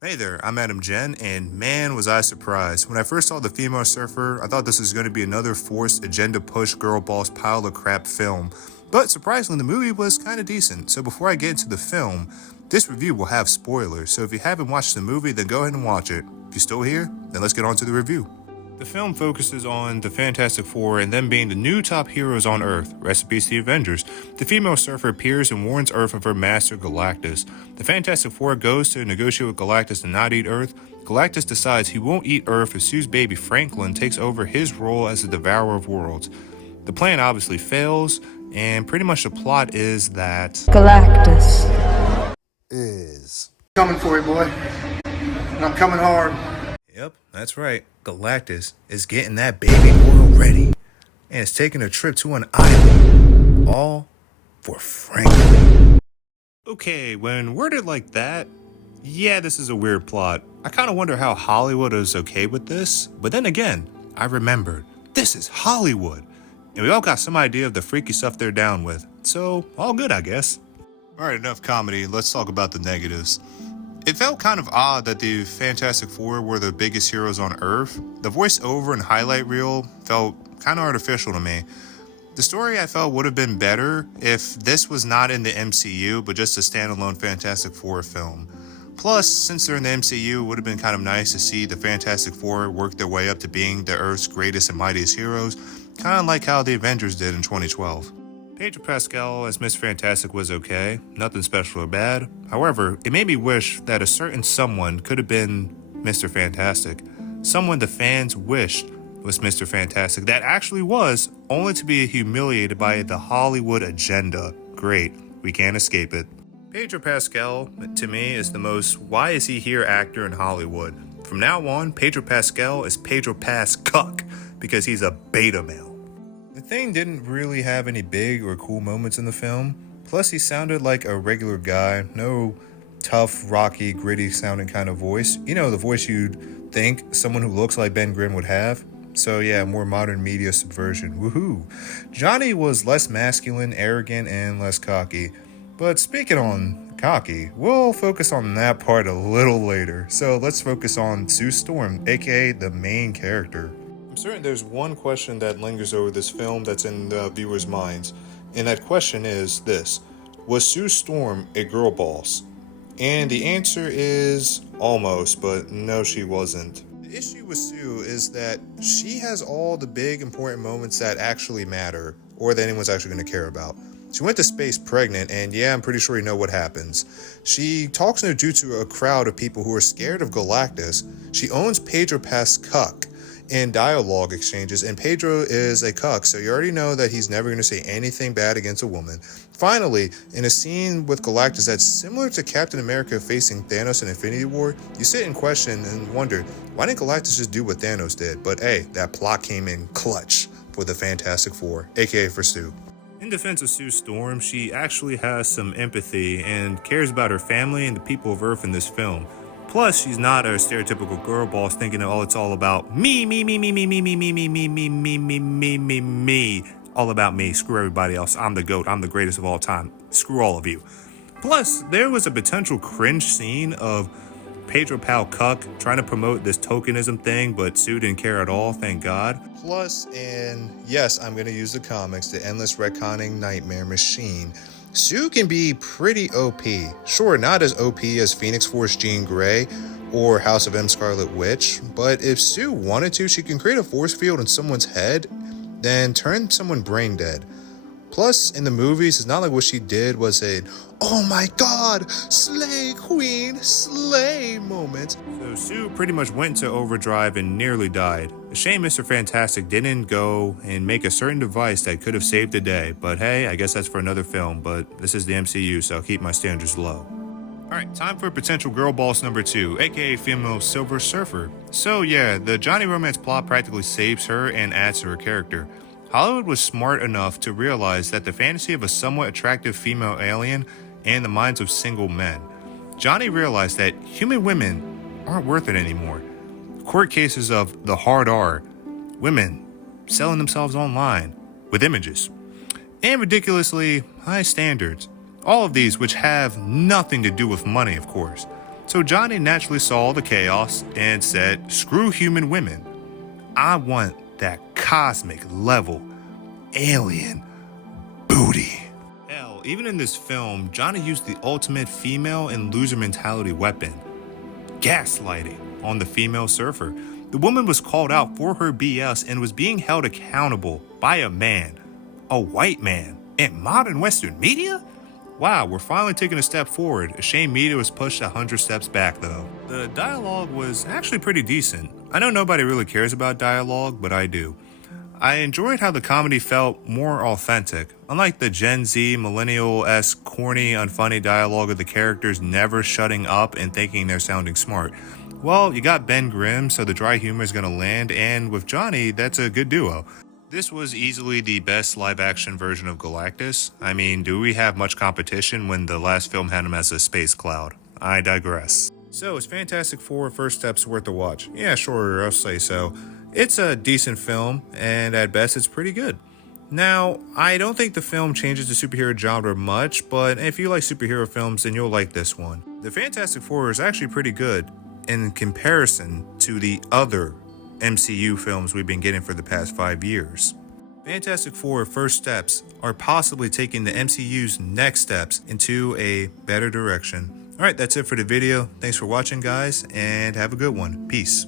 Hey there, I'm Adam Jen, and man was I surprised. When I first saw The Female Surfer, I thought this was going to be another forced agenda push girl boss pile of crap film. But surprisingly, the movie was kind of decent. So before I get into the film, this review will have spoilers. So if you haven't watched the movie, then go ahead and watch it. If you're still here, then let's get on to the review. The film focuses on the Fantastic Four and them being the new top heroes on Earth. Rest in peace to the Avengers. The female surfer appears and warns Earth of her master Galactus. The Fantastic Four goes to negotiate with Galactus to not eat Earth. Galactus decides he won't eat Earth if Sue's baby Franklin takes over his role as the Devourer of Worlds. The plan obviously fails, and pretty much the plot is that Galactus is Coming for you, boy. And I'm coming hard. Yep, that's right. Galactus is getting that baby oil ready and is taking a trip to an island, all for Franklin. Okay, when worded like that, yeah, this is a weird plot. I kind of wonder how Hollywood is okay with this, but then again, I remembered this is Hollywood, and we all got some idea of the freaky stuff they're down with, so all good, I guess. Alright, enough comedy, let's talk about the negatives. It felt kind of odd that the Fantastic Four were the biggest heroes on Earth. The voiceover and highlight reel felt kind of artificial to me. The story I felt would have been better if this was not in the MCU, but just a standalone Fantastic Four film. Plus, since they're in the MCU, it would have been kind of nice to see the Fantastic Four work their way up to being the Earth's greatest and mightiest heroes, kind of like how the Avengers did in 2012. Pedro Pascal as Miss Fantastic was okay, nothing special or bad. However, it made me wish that a certain someone could have been Mr. Fantastic. Someone the fans wished was Mr. Fantastic that actually was, only to be humiliated by the Hollywood agenda. Great, we can't escape it. Pedro Pascal, to me, is the most why is he here actor in Hollywood. From now on, Pedro Pascal is Pedro Pascuck because he's a beta male. The Thing didn't really have any big or cool moments in the film. Plus, he sounded like a regular guy, no tough, rocky, gritty sounding kind of voice. You know, the voice you'd think someone who looks like Ben Grimm would have. So yeah, more modern media subversion. Woohoo! Johnny was less masculine, arrogant, and less cocky. But speaking on cocky, we'll focus on that part a little later. So let's focus on Sue Storm, aka the main character. I'm certain there's one question that lingers over this film that's in the viewers' minds, and that question is this: was Sue Storm a girl boss? And the answer is almost, but no, she wasn't. The issue with Sue is that she has all the big important moments that actually matter, or that anyone's actually going to care about. She went to space pregnant, and yeah, I'm pretty sure you know what happens. She talks no jutsu to a crowd of people who are scared of Galactus. She owns Pedro Pascuck in dialogue exchanges, and Pedro is a cuck, so you already know that he's never going to say anything bad against a woman. Finally, in a scene with Galactus that's similar to Captain America facing Thanos in Infinity War, you sit and question and wonder, why didn't Galactus just do what Thanos did? But hey, that plot came in clutch for the Fantastic Four, aka for Sue. In defense of Sue Storm, she actually has some empathy and cares about her family and the people of Earth in this film. Plus, she's not a stereotypical girl boss thinking that it's all about me, all about me. Screw everybody else. I'm the GOAT. I'm the greatest of all time. Screw all of you. Plus, there was a potential cringe scene of Pedro Pascuck trying to promote this tokenism thing, but Sue didn't care at all, thank God. Plus, and yes, I'm going to use the comics, the endless retconning nightmare machine. Sue can be pretty OP. Sure, not as OP as Phoenix Force Jean Grey or House of M Scarlet Witch, but if Sue wanted to, she can create a force field in someone's head, then turn someone brain dead. Plus, in the movies, it's not like what she did was a, oh my god, slay queen, slay moment. So Sue pretty much went to overdrive and nearly died. A shame Mr. Fantastic didn't go and make a certain device that could have saved the day, but hey, I guess that's for another film, but this is the MCU, so I'll keep my standards low. Alright, time for potential girl boss number 2, aka female Silver Surfer. So yeah, the Johnny romance plot practically saves her and adds to her character. Hollywood was smart enough to realize that the fantasy of a somewhat attractive female alien and the minds of single men. Johnny realized that human women aren't worth it anymore. Court cases of the hard R, women selling themselves online with images, and ridiculously high standards. All of these which have nothing to do with money, of course. So Johnny naturally saw the chaos and said, screw human women. I want that cosmic level alien booty. Hell, even in this film, Johnny used the ultimate female and loser mentality weapon, gaslighting, on the female surfer. The woman was called out for her BS and was being held accountable by a man, a white man, in modern Western media? Wow, we're finally taking a step forward. A shame media was pushed 100 steps back though. The dialogue was actually pretty decent. I know nobody really cares about dialogue, but I do. I enjoyed how the comedy felt more authentic. Unlike the Gen Z, millennial-esque, corny, unfunny dialogue of the characters never shutting up and thinking they're sounding smart. Well, you got Ben Grimm, so the dry humor is gonna land, and with Johnny, that's a good duo. This was easily the best live-action version of Galactus. I mean, do we have much competition when the last film had him as a space cloud? I digress. So, is Fantastic Four First Steps worth a watch? Yeah, sure, I'll say so. It's a decent film, and at best, it's pretty good. Now, I don't think the film changes the superhero genre much, but if you like superhero films, then you'll like this one. The Fantastic Four is actually pretty good in comparison to the other MCU films we've been getting for the past 5 years. Fantastic Four First Steps are possibly taking the MCU's next steps into a better direction. Alright, that's it for the video. Thanks for watching, guys, and have a good one. Peace.